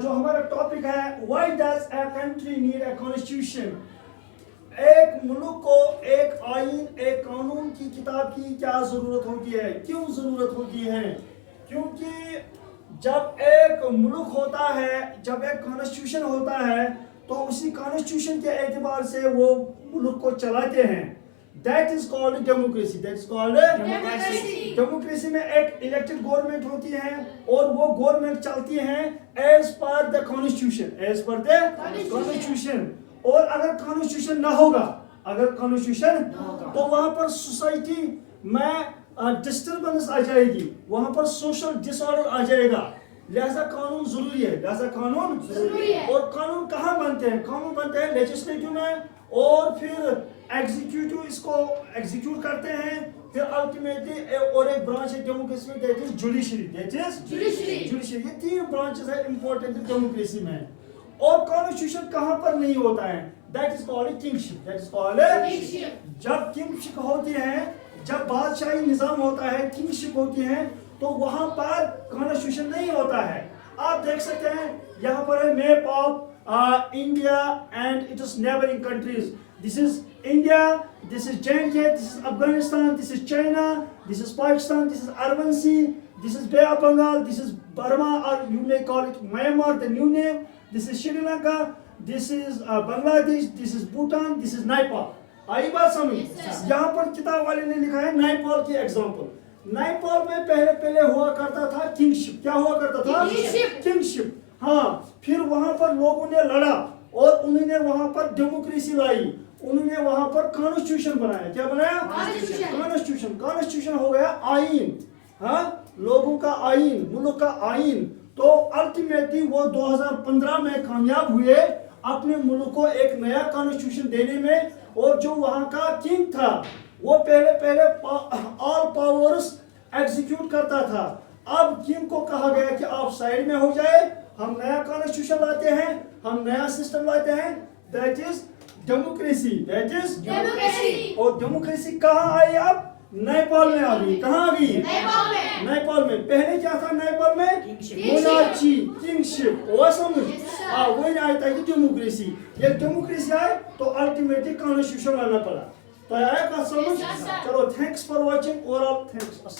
जो हमारा टॉपिक है, why does a country need a constitution. एक मुल्क को एक आइन, एक कानून की किताब की क्या जरूरत होती है, क्यों जरूरत होती है? क्योंकि जब एक मुल्क होता है, जब एक कॉन्स्टिट्यूशन होता है, तो उसी कॉन्स्टिट्यूशन के एतबार से वो मुल्क को चलाते हैं। That is called democracy. That is called democracy. Democracy में एक इलेक्टेड गवर्नमेंट होती है और वो गवर्नमेंट चलती है as per the constitution, as per the constitution. और अगर कॉन्स्टिट्यूशन ना होगा, अगर कॉन्स्टिट्यूशन तो वहां पर सोसाइटी में डिस्टर्बेंस आ जाएगी, वहां पर सोशल डिसऑर्डर आ जाएगा। लिहाजा कानून जरूरी है, लिहाजा कानून जरूरी है। और कानून कहाँ बनते हैं? कानून बनते हैं लेजिस्लेटिव में, और फिर एग्जीक्यूटिव इसको एग्जीक्यूट करते हैं, फिर अल्टीमेटली और एक ब्रांच है डेमोक्रेसी में, that is judiciary. That is judiciary. ये तीन ब्रांचेस है इंपॉर्टेंट डेमोक्रेसी में। और कॉन्स्टिट्यूशन कहाँ पर नहीं होता है? That is called kingship. That is called जब किंगशिप होती है, जब बादशाही निजाम होता है, किंगशिप होती है, तो वहां पर कॉन्स्टिट्यूशन नहीं होता है। आप देख सकते हैं यहाँ पर है map of India and it is neighbouring countries. This is India, this is J&K, this is Afghanistan, this is China, this is Pakistan, this is Arabian Sea, this is Bay of Bengal, this is Burma और you may call it Myanmar, the new name, this is Sri Lanka, this is Bangladesh, this is Bhutan, this is Nepal. आई बात समझ? यहाँ पर किताब वाले ने लिखा है नेपाल की एग्जाम्पल। नेपाल में पहले हुआ करता था किंगशिप। क्या हुआ करता था? किंगशिप। हाँ, फिर वहां पर लोगों ने लड़ा और उन्होंने वहां पर डेमोक्रेसी लाई, उन्होंने वहां पर कॉन्स्टिट्यूशन बनाया। क्या बनाया? कॉन्स्टिट्यूशन। कॉन्स्टिट्यूशन हो गया आइन, हाँ, लोगों का आइन, मुल्क का आइन। तो अल्टीमेटली वो 2015 में कामयाब हुए अपने मुल्क को एक नया कॉन्स्टिट्यूशन देने में। और जो वहां का किंग था वो पहले ऑल पावर्स एग्जीक्यूट करता था। अब किंग को कहा गया कि आप साइड में हो जाए, हम नया कॉन्स्टिट्यूशन लाते हैं, हम नया सिस्टम लाते हैं। That is democracy. That is democracy. और डेमोक्रेसी कहाँ आई? अब नेपाल में आ गई। कहाँ आ गई? नेपाल में। पहले क्या था नेपाल में? Monarchy, kingship. वो समझ? हाँ, वही आया था कि डेमोक्रेसी। ये डेमोक्रेसी आए तो अल्टीमेटली कॉन्स्टिट्यूशन लाना पड़ा। तो आया बात समझ? चलो, thanks for watching. Overall thanks.